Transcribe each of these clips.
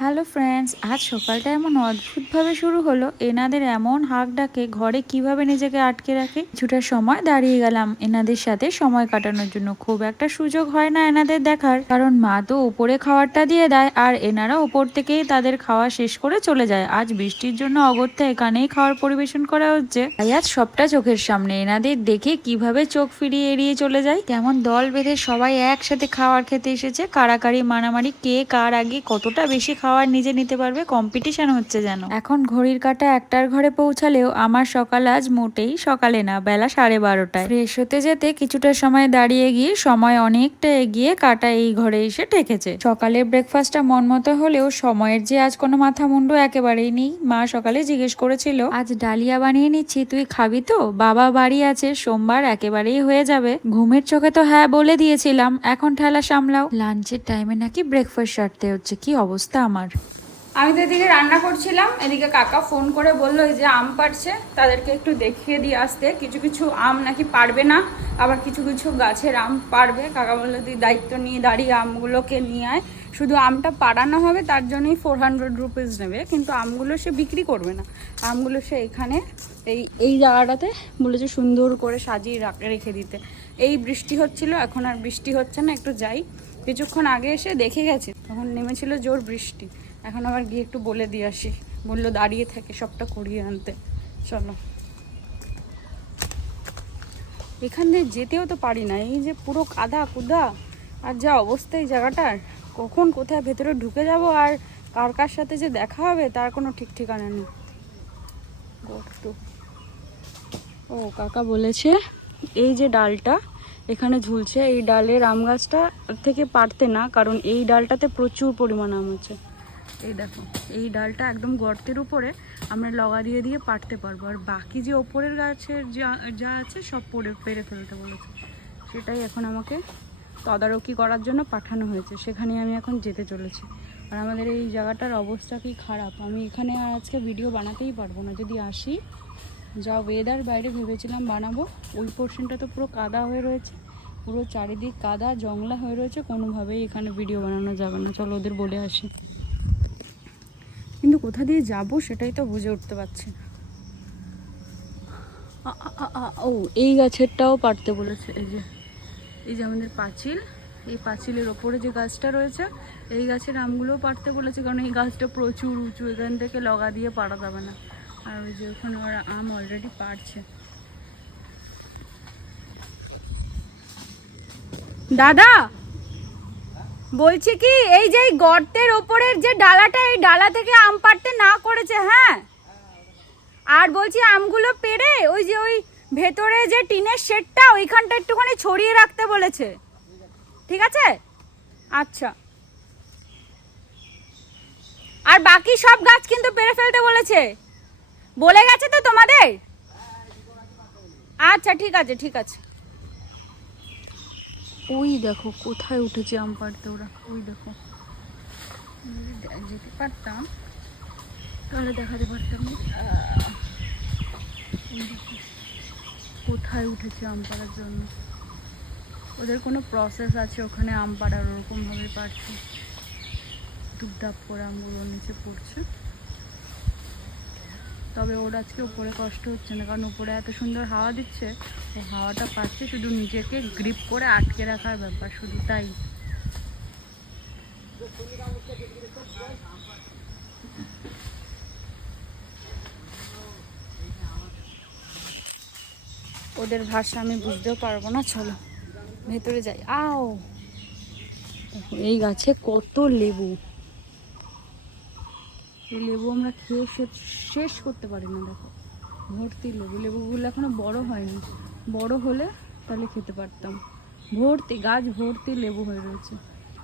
Hello friends, আজ সকালটা এমন অদ্ভুতভাবে শুরু হলো, এনাদের এমন হাঁক ডাকে ঘরে কীভাবে নিজেকে আটকে রাখে? কিছুটা সময় দাঁড়িয়ে গেলাম, এনাদের সাথে সময় কাটানোর জন্য। খুব একটা সুযোগ হয় না এনাদের দেখার, কারণ মা তো উপরে খাওয়ারটা দিয়ে দেয়, আর এনারা উপর থেকেই তাদের খাওয়া শেষ করে চলে যায়। আজ বৃষ্টির জন্য অগত্যা এখানেই খাওয়ার পরিবেশন করা হচ্ছে। তাই আজ সবটা চোখের সামনে, এনাদের দেখে কীভাবে চোখ ফিরিয়ে এড়িয়ে চলে যায়? কেমন দল বেঁধে সবাই একসাথে খাওয়ার খেতে এসেছে? কারাকারি মারামারি, কে কার আগে কতটা বেশি খাওয়ার নিজে নিতে পারবে কম্পিটিশন হচ্ছে যেন। এখন ঘড়ির কাটা একটার ঘরে পৌঁছালেও আমার সকাল আজ মোটেই সকালে না, বেলা সাড়ে বারোটায়। ফ্রেশ হতে যেতে কিছুটা সময় দাঁড়িয়ে গিয়ে সময় অনেকটা এগিয়ে কাটা এই ঘরে এসে ঠেকেছে। সকালের ব্রেকফাস্টটা মন মতো হলেও সময়ের যে আজ কোনো মাথা মুন্ডু একেবারেই নেই। মা সকালে জিজ্ঞেস করেছিল, আজ ডালিয়া বানিয়ে নিচ্ছি, তুই খাবি তো? বাবা বাড়ি আছে, সোমবার একেবারেই হয়ে যাবে। ঘুমের চোখে তো হ্যাঁ বলে দিয়েছিলাম, এখন ঠেলা সামলাও। লাঞ্চের টাইমে নাকি ব্রেকফাস্ট সারতে হচ্ছে, কি অবস্থা আমার? আমি তো এদিকে রান্না করছিলাম, এদিকে কাকা ফোন করে বলল যে আম পাড়ছে, তাদেরকে একটু দেখিয়ে দিয়ে আসতে। কিছু কিছু আম নাকি পারবে না, আবার কিছু কিছু গাছের আম পারবে কাকা বলল, তুই দায়িত্ব নিয়ে দাঁড়িয়ে আমগুলোকে নিয়ে আয়। শুধু আমটা পাড়ানো হবে, তার জন্যই ফোর হান্ড্রেড রুপিস নেবে। কিন্তু আমগুলো সে বিক্রি করবে না। আমগুলো সে এখানে এই এই জায়গাটাতে বলেছে সুন্দর করে সাজিয়ে রেখে দিতে। এই বৃষ্টি হচ্ছিল, এখন আর বৃষ্টি হচ্ছে না, একটু যাই। কিছুক্ষণ আগে এসে দেখে গেছে, তখন নেমেছিল জোর বৃষ্টি। এখন আবার গিয়ে একটু বলে দিয়ে আসি, বলল, দাঁড়িয়ে থাকে সবটা করিয়ে আনতে, চলো। এখান দিয়ে যেতেও তো পারি না, এই যে পুরো কাদা কুদা, আর যা অবস্থা এই জায়গাটার কখন কোথায় ভেতরে ঢুকে যাব, আর কার কার সাথে যে দেখা হবে, তার কোনো ঠিক ঠিকানা নেই। ও, কাকা বলেছে, এই যে ডালটা এখানে ঝুলছে এই ডালের আম গাছটা থেকে পারতে না, কারণ এই ডালটাতে প্রচুর পরিমাণ আম আছে। এই দেখো, এই ডালটা একদম গর্তের উপরে আমরা লগা দিয়ে দিয়ে পারতে পারব। আর বাকি যে ওপরের গাছের যা যা আছে সব পড়ে, পেরে ফেলতে বলেছে। সেটাই এখন আমাকে তদারকি করার জন্য পাঠানো হয়েছে। সেখানে আমি এখন যেতে চলেছি। আর আমাদের এই জায়গাটার অবস্থা কি খারাপ? আমি এখানে আর আজকে ভিডিও বানাতেই পারব না। যদি আসি যা ওয়েদার বাইরে ভেবেছিলাম বানাবো, ওই পোর্শনটা তো পুরো কাদা হয়ে রয়েছে। পুরো চারিদিক কাদা, জংলা হয়ে রয়েছে, কোনোভাবেই এখানে ভিডিও বানানো যাবে না। চলো ওদের বলে আসি। কিন্তু কোথা দিয়ে যাব সেটাই তো বুঝে উঠতে পারছি না। ও, এই গাছেরটাও পারতে বলেছে, এই যে এই যে আমাদের পাঁচিল, এই পাঁচিলের ওপরে যে গাছটা রয়েছে, এই গাছের আমগুলোও পারতে বলেছে, কারণ এই গাছটা প্রচুর উঁচু, এখান থেকে লগা দিয়ে পারা যাবে না। আর ওই যে ওখানে ওরা আম অলরেডি পারছে। দাদা! বলছি কি, এই যে গর্তের ওপরের যে ডালাটা, এই ডালা থেকে আম পাড়তে না করেছে হ্যাঁ? আর বলছি আমগুলো পেরে ওই যে ওই ভেতরে যে টিনের শেডটা, ওইখানটা একটুখানি ছড়িয়ে রাখতে বলেছে। ঠিক আছে? আচ্ছা। আর বাকি সব গাছ কিন্তু পেরে ফেলতে বলেছে। বলে গেছে তো তোমাদের? আচ্ছা ঠিক আছে ঠিক আছে। ওই দেখো কোথায় উঠেছে আম পাড়তে ওরা? ওই দেখো। যেতে পারতাম। তাহলে দেখাতে পারতাম কোথায় উঠেছে আম পাড়ার জন্য? ওদের কোনো প্রসেস আছে ওখানে আম পাড়ার ওরকমভাবে পারছে টুকটাপ করে আমগুলো নিচে পড়ছে। তবে ওর আজকে উপরে কষ্ট হচ্ছে না, কারণ উপরে এত সুন্দর হাওয়া দিচ্ছে, ও হাওয়াটা পাচ্ছে শুধু নিজেকে গ্রিপ করে আটকে রাখার ব্যাপার, শুধু তাই। ওদের ভাষা আমি বুঝতেও পারব না, চলো, ভেতরে যাই। আও, এই গাছে কত লেবু। এই লেবু আমরা খেয়ে শেষ- করতে পারি না দেখো। ভর্তি লেবু। লেবুগুলো এখনও বড় হয়নি। বড় হলে তাহলে খেতে পারতাম। ভর্তি, গাছ ভর্তি লেবু হয়ে রয়েছে।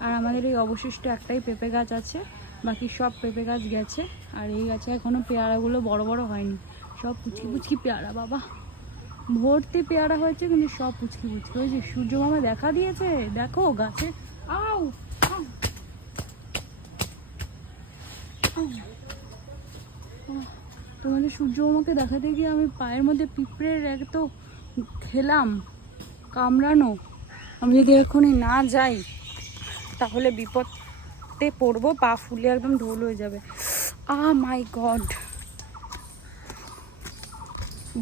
আর আমাদের এই অবশিষ্ট একটাই পেঁপে গাছ আছে। বাকি সব পেঁপে গাছ গেছে। আর এই গাছে এখনও পেয়ারাগুলো বড় বড় হয়নি। সব পুচকি পুচকি পেয়ারা, বাবা। ভর্তি পেয়ারা হয়েছে, কিন্তু সব পুচকি পুচকি। ওই যে সূর্য মামা দেখা দিয়েছে? দেখো গাছে। আউ আউ আউ। আহ, তোমাদের সূর্য আমাকে দেখাতে গিয়ে আমি পায়ের মধ্যে পিঁপড়ের এক তো খেলাম, কামড়ানো। আমি যদি এখনই না যাই, তাহলে বিপদে পড়ব, পা ফুলে একদম ঢোল হয়ে যাবে। আ, মাই গড।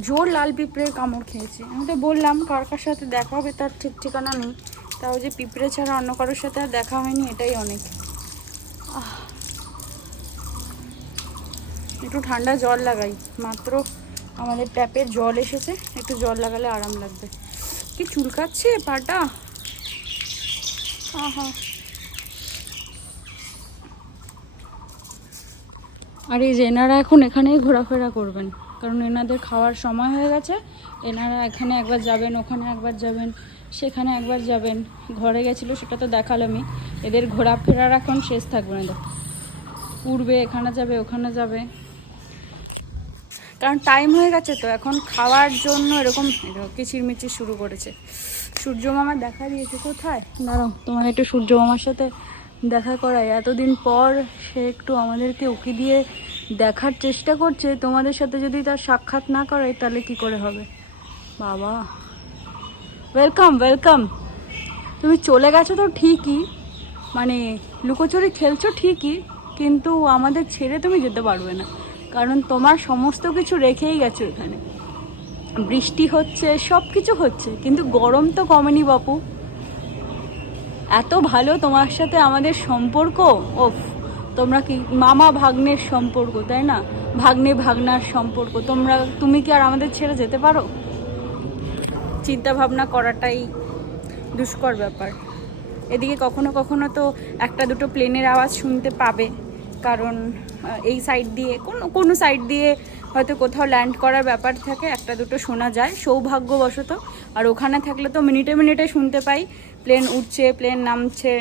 জোর লাল পিঁপড়ের কামড় খেয়েছে। আমি তো বললাম, কার কার সাথে দেখা হবে তার ঠিক ঠিকানা নেই। তাও যে পিঁপড়ে ছাড়া অন্য কারোর সাথে আর দেখা হয়নি, এটাই অনেক। একটু ঠান্ডা জল লাগাই। মাত্র আমাদের ট্যাপের জল এসেছে, একটু জল লাগালে আরাম লাগবে। কি চুলকাচ্ছে পাটা? আর এই যে এনারা এখন এখানেই ঘোরাফেরা করবেন, কারণ এনাদের খাওয়ার সময় হয়ে গেছে। এনারা এখানে একবার যাবেন, ওখানে একবার যাবেন, সেখানে একবার যাবেন, ঘরে গেছিল সেটা তো দেখালামই। এদের ঘোরাফেরার এখন শেষ থাকবে না। উড়বে এখানে যাবে, ওখানে যাবে। কারণ টাইম হয়ে গেছে তো, এখন খাওয়ার জন্য এরকম কিচিরমিচির শুরু করেছে। সূর্য মামা দেখা দিয়েছে কোথায়? দাঁড়াও, তোমার একটু সূর্য মামার সাথে দেখা করাই। এতদিন পর সে একটু আমাদেরকে উকি দিয়ে দেখার চেষ্টা করছে, তোমাদের সাথে যদি তার সাক্ষাৎ না করে তাহলে কি করে হবে? বাবা। ওয়েলকাম ওয়েলকাম তুমি চলে গেছো তো ঠিকই মানে লুকোচুরি খেলছো ঠিকই, কিন্তু আমাদের ছেড়ে তুমি যেতে পারবে না। কারণ তোমার সমস্ত কিছু রেখেই গেছো এখানে। বৃষ্টি হচ্ছে সব কিছু হচ্ছে, কিন্তু গরম তো কমেনি বাপু। এত ভালো তোমার সাথে আমাদের সম্পর্ক? ওফ, তোমরা কি মামা ভাগ্নের সম্পর্ক, তাই না? ভাগ্নে ভাগনার সম্পর্ক। তোমরা, তুমি কি আর আমাদের ছেড়ে যেতে পারো? চিন্তা ভাবনা করাটাই দুষ্কর ব্যাপার। এদিকে কখনো কখনো তো একটা দুটো প্লেনের আওয়াজ শুনতে পাবে। কারণ এই সাইড দিয়ে কোনো কোনো সাইড দিয়ে হয়তো কোথাও ল্যান্ড করার ব্যাপার থাকে একটা দুটো শোনা যায় সৌভাগ্যবশত। আর ওখানে থাকলে তো মিনিটে মিনিটে শুনতে পাই প্লেন উঠছে প্লেন নামছে।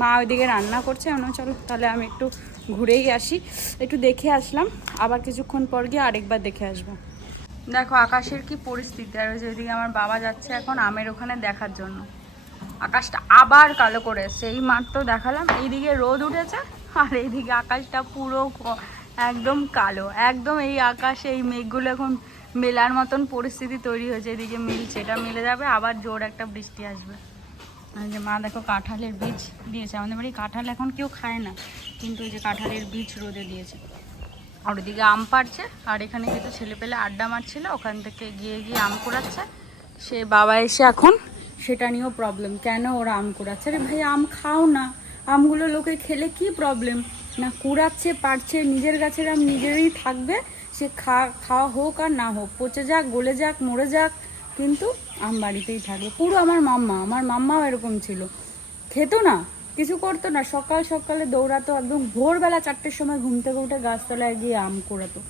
মা ওইদিকে রান্না করছে বললাম, চলো তাহলে আমি একটু ঘুরেই আসি। একটু দেখে আসলাম আবার কিছুক্ষণ পর গিয়ে আরেকবার দেখে আসব। দেখো আকাশের কি পরিস্থিতি আর যে আমার বাবা যাচ্ছে এখন আমের ওখানে দেখার জন্য। আকাশটা আবার কালো করে এই মাত্র দেখালাম এইদিকে রোদ উঠেছে আর এইদিকে আকাশটা পুরো একদম কালো। একদম এই আকাশে এই মেঘগুলো এখন মেলার মতন পরিস্থিতি তৈরি হয়েছে। এদিকে মিলছে, এটা মিলে যাবে, আবার জোর একটা বৃষ্টি আসবে। যে মা দেখো কাঁঠালের বীজ দিয়েছে। আমাদের বাড়ি কাঁঠাল এখন কেউ খায় না, কিন্তু এই যে কাঁঠালের বীজ রোদে দিয়েছে। আর ওদিকে আম পাড়ছে, আর এখানে কিছু ছেলে পেলে আড্ডা মারছিল, ওখান থেকে গিয়ে গিয়ে আম কুড়াচ্ছে। সে বাবা এসে এখন সেটা নিয়েও প্রবলেম কেন ওরা আম কুড়াচ্ছে? আরে ভাই, আম খাও না। আমগুলো লোকে খেলে কি প্রবলেম না কুড়াচ্ছে পারছে নিজের গাছের আম নিজেরই থাকবে, সে খা, খাওয়া হোক আর না হোক, পচে যাক, গলে যাক, মরে যাক, কিন্তু আম বাড়িতেই থাকবে। পুরো আমার মাম্মা, আমার মাম্মাও এরকম ছিল। খেত না, কিছু করতো না, সকাল সকালে দৌড়াতো, একদম ভোরবেলা চারটের সময় ঘুম থেকে উঠে গাছতলায় গিয়ে আম কোড়াতো।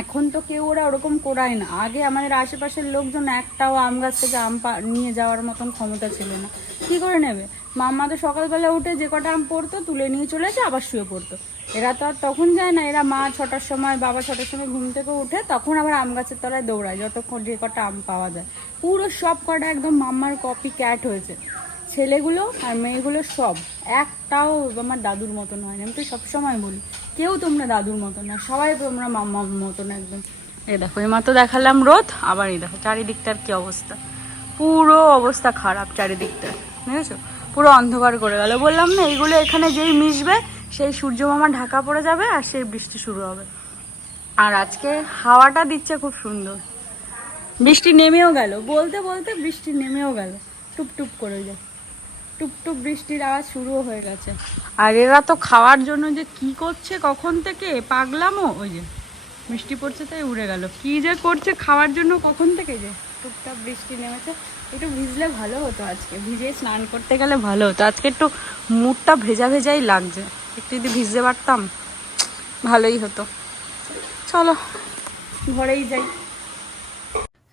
এখন তো কেউ ওরা ওরকম করায় না। আগে আমাদের আশেপাশের লোকজন একটাও আম গাছ থেকে আম নিয়ে যাওয়ার মতন ক্ষমতা ছিল না। কি করে নেবে? মাম্মা তো সকালবেলা উঠে যে কটা আম পড়তো তুলে নিয়ে চলে আসে আবার শুয়ে পড়তো। এরা তো আর তখন যায় না। এরা মা ছটার সময়, বাবা ছটার সময় ঘুম থেকে উঠে তখন আবার আম গাছের তলায় দৌড়ায়, যতক্ষণ যে কটা আম পাওয়া যায়। পুরো সব কটা একদম মাম্মার কপি ক্যাট হয়েছে। ছেলেগুলো আর মেয়েগুলো সব। একটাও আমার দাদুর মতন হয় না আমি তো সবসময় বলি কেউ তোমরা দাদুর মতন না, সবাই তোমরা মাম্মার মতন একদম। এই দেখো, এই মাত্র দেখালাম রোদ, আবার এই দেখো, চারিদিকটার কি অবস্থা। পুরো অবস্থা খারাপ চারিদিকটা, বুঝেছ? পুরো অন্ধকার করে গেল। বললাম না, এইগুলো এখানে যেই মিশবে, সেই সূর্য মামা ঢাকা পড়ে যাবে আর সেই বৃষ্টি শুরু হবে। আর আজকে হাওয়াটা দিচ্ছে খুব সুন্দর। বৃষ্টি নেমেও গেল, বলতে বলতে বৃষ্টি নেমেও গেল। টুপ টুপ করে যায় টুপটুপ বৃষ্টির আওয়াজ শুরুও হয়ে গেছে। আর এরা তো খাওয়ার জন্য যে কি করছে কখন থেকে? পাগলামও ওই যে মিষ্টি পড়ছে তাই উড়ে গেল। কি যে করছে খাওয়ার জন্য কখন থেকে যে? টুপটাপ বৃষ্টি নেমেছে। একটু ভিজলে ভালো হতো আজকে। ভিজে স্নান করতে গেলে ভালো হতো। আজকে একটু মুডটা ভেজা ভেজাই লাগছে। একটু যদি ভিজতে পারতাম ভালোই হতো। চলো ঘরেই যাই।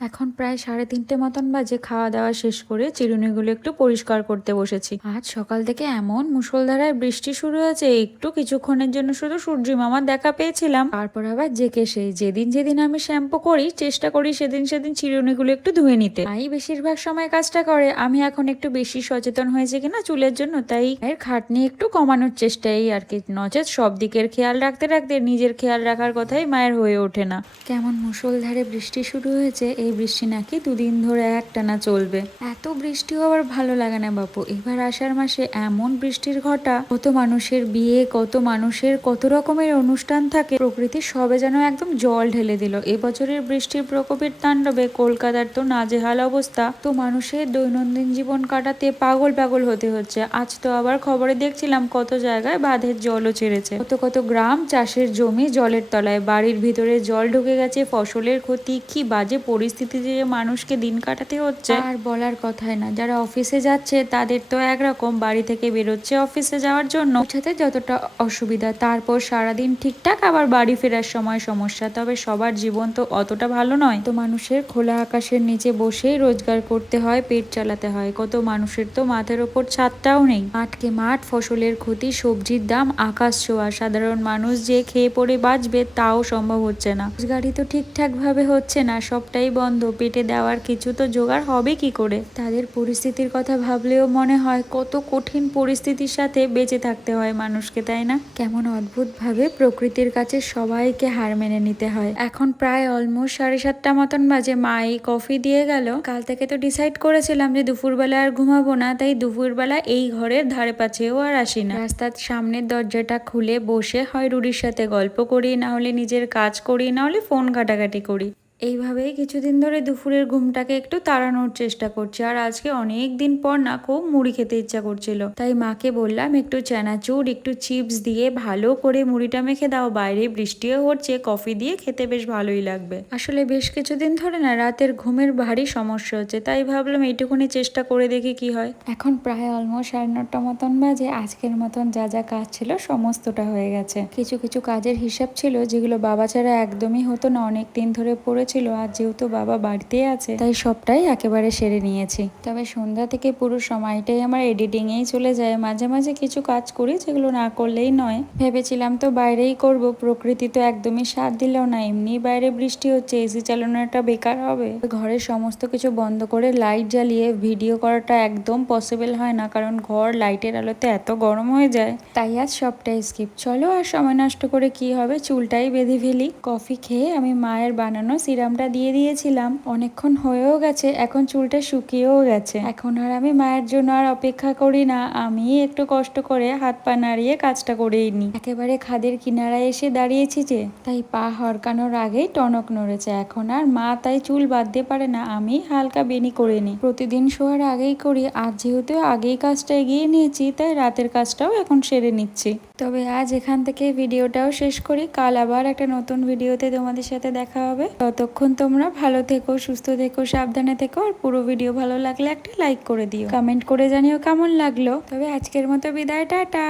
এখন প্রায় সাড়ে তিনটে মতন বাজে খাওয়া দাওয়া শেষ করে চিরুনিগুলো একটু পরিষ্কার করতে বসেছি। আজ সকাল থেকে এমন মুষলধারায় বৃষ্টি শুরু হয়েছে, একটু কিছুক্ষণের জন্য শুধু সূর্য মামার দেখা পেয়েছিলাম। তারপর আবার জেকে সেই যেদিন যেদিন আমি শ্যাম্পু করি, চেষ্টা করি সেদিন সেদিন চিরুনিগুলো একটু ধুয়ে নিতে। তাই বেশিরভাগ সময় কাজটা করে। আমি এখন একটু বেশি সচেতন হয়েছে কিনা চুলের জন্য, তাই এর খাটনি একটু কমানোর চেষ্টাই আর কি। নচেত সব দিকের খেয়াল রাখতে রাখতে নিজের খেয়াল রাখার কথাই মায়ের হয়ে ওঠে না। কেমন মুষলধারে বৃষ্টি শুরু হয়েছে, এই এই বৃষ্টি নাকি দুদিন ধরে একটানা চলবে। এত বৃষ্টি আবার ভালো লাগে না বাপু। এবার আষাঢ় মাসে এমন বৃষ্টির ঘটা, কত মানুষের বিয়ে, কত মানুষের কত রকমের অনুষ্ঠান থাকে, প্রকৃতি সবে যেন একদম জল ঢেলে দিল। এবছরের বৃষ্টির প্রকোপের তাণ্ডবে কলকাতার তো নাজেহাল অবস্থা। তো মানুষের দৈনন্দিন জীবন কাটাতে পাগল পাগল হতে হচ্ছে। আজ তো আবার খবরে দেখছিলাম কত জায়গায় বাঁধের জলও ছেড়েছে। কত কত গ্রাম চাষের জমি জলের তলায়, বাড়ির ভিতরে জল ঢুকে গেছে, ফসলের ক্ষতি, কি বাজে পরিস্থিতিতে যে মানুষকে দিন কাটাতে হচ্ছে। আর বলার কথাই না। যারা অফিসে যাচ্ছে, তাদের তো একরকম বাড়ি থেকে বেরোচ্ছে অফিসে যাওয়ার জন্য। পৌঁছাতে যতটা অসুবিধা, তারপর সারাদিন ঠিকঠাক আবার বাড়ি ফেরার সময় সমস্যা। তবে সবার জীবন তো অতটা ভালো নয়। তো মানুষের খোলা আকাশের নিচে বসেই রোজগার করতে হয়, পেট চালাতে হয়। কত মানুষের তো মাথার ওপর ছাদটাও নেই। মাঠকে মাঠ, ফসলের ক্ষতি, সবজির দাম, আকাশ ছোঁয়া। সাধারণ মানুষ যে খেয়ে পড়ে বাঁচবে, তাও সম্ভব হচ্ছে না। রোজগারই তো ঠিকঠাক ভাবে হচ্ছে না। সবটাই বন্ধ পেটে দেওয়ার কিছু তো জোগাড় হবে কি করে? তাদের পরিস্থিতির কথা ভাবলেও মনে হয় কত কঠিন পরিস্থিতির সাথে বেঁচে থাকতে হয় মানুষকে, তাই না? কেমন অদ্ভুত ভাবে প্রকৃতির কাছে সবাইকে হার মেনে নিতে হয়। এখন প্রায় অলমোস্ট সাড়ে সাতটা মতন বাজে, মা এই কফি দিয়ে গেল। কাল থেকে তো ডিসাইড করেছিলাম যে দুপুরবেলা আর ঘুমাবো না, তাই দুপুরবেলা এই ঘরের ধারে পাছেও আর আসি না। রাস্তার সামনের দরজাটা খুলে বসে হয় রুডির সাথে গল্প করি, না হলে নিজের কাজ করি, না হলে ফোন ঘাটাঘাটি করি। এইভাবেই কিছুদিন ধরে দুপুরের ঘুমটাকে একটু তাড়ানোর চেষ্টা করছি আর আজকে অনেক দিন পর না খুব মুড়ি খেতে ইচ্ছা করছিল। তাই মাকে বললাম, একটু চানাচুর একটু চিপস দিয়ে ভালো করে মুড়িটা মেখে দাও, বাইরে বৃষ্টিও হচ্ছে, কফি দিয়ে খেতে বেশ ভালোই লাগবে। আসলে বেশ কিছুদিন ধরে না রাতের ঘুমের ভারী সমস্যা হচ্ছে, তাই ভাবলাম এইটুকুনি চেষ্টা করে দেখি কি হয়। এখন প্রায় অলমোস্ট সাড়ে নটা মতন বাজে, আজকের মতন যা যা কাজ ছিল সমস্তটা হয়ে গেছে। কিছু কিছু কাজের হিসাব ছিল, যেগুলো বাবা ছাড়া একদমই হতো না, অনেক দিন ধরে পড়েছিল আর যেহেতু বাবা বাড়িতেই আছে, তাই সবটাই একেবারে সেরে নিয়েছি। তবে সন্ধ্যা থেকে পুরো সময়টাই আমার এডিটিং এই চলে যায়। মাঝে মাঝে কিছু কাজ করি যেগুলো না করলেই নয়। ভেবেছিলাম তো বাইরেই করব, প্রকৃতি তো একদমই সাথ দিলেও না। এমনি বাইরে বৃষ্টি হচ্ছে, এসি চালানোটা বেকার হবে। ঘরের সমস্ত কিছু বন্ধ করে লাইট জ্বালিয়ে ভিডিও করাটা একদম পসিবল হয় না, কারণ ঘর লাইটের আলোতে এত গরম হয়ে যায়। তাই আজ সবটাই স্কিপ। চলো আর সময় নষ্ট করে কি হবে? চুলটাই বেঁধে ফেলি। কফি খেয়ে আমি মায়ের বানানো সিরামটা দিয়ে দিয়েছিলাম, অনেকক্ষণ হয়েও গেছে, এখন চুলটা শুকিয়েও গেছে। এখন আর আমি মায়ের জন্য আর অপেক্ষা করি না, আমি একটু কষ্ট করে হাত পা নাড়িয়ে কাজটা করেই নি একেবারে খাদের কিনারায় এসে দাঁড়িয়েছি যে, তাই পা হরকানোর আগেই টনক নড়েছে। এখন আর মা তাই চুল বাঁধতে পারে না, আমি হালকা বেনি করে নিই। প্রতিদিন শোয়ার আগেই করি, আর যেহেতু আগেই কাজটা এগিয়ে নিয়েছি, তাই রাতের কাজটাও এখন সেরে নিচ্ছি। তবে আজ এখান থেকে ভিডিওটাও শেষ করি, কাল আবার একটা নতুন ভিডিওতে তোমাদের সাথে দেখা হবে। ততক্ষণ তোমরা ভালো থেকো, সুস্থ থেকো, সাবধানে থেকো, আর পুরো ভিডিও ভালো লাগলে একটা লাইক করে দিও। কমেন্ট করে জানিও কেমন লাগল। তবে আজকের মতো বিদায়, টাটা!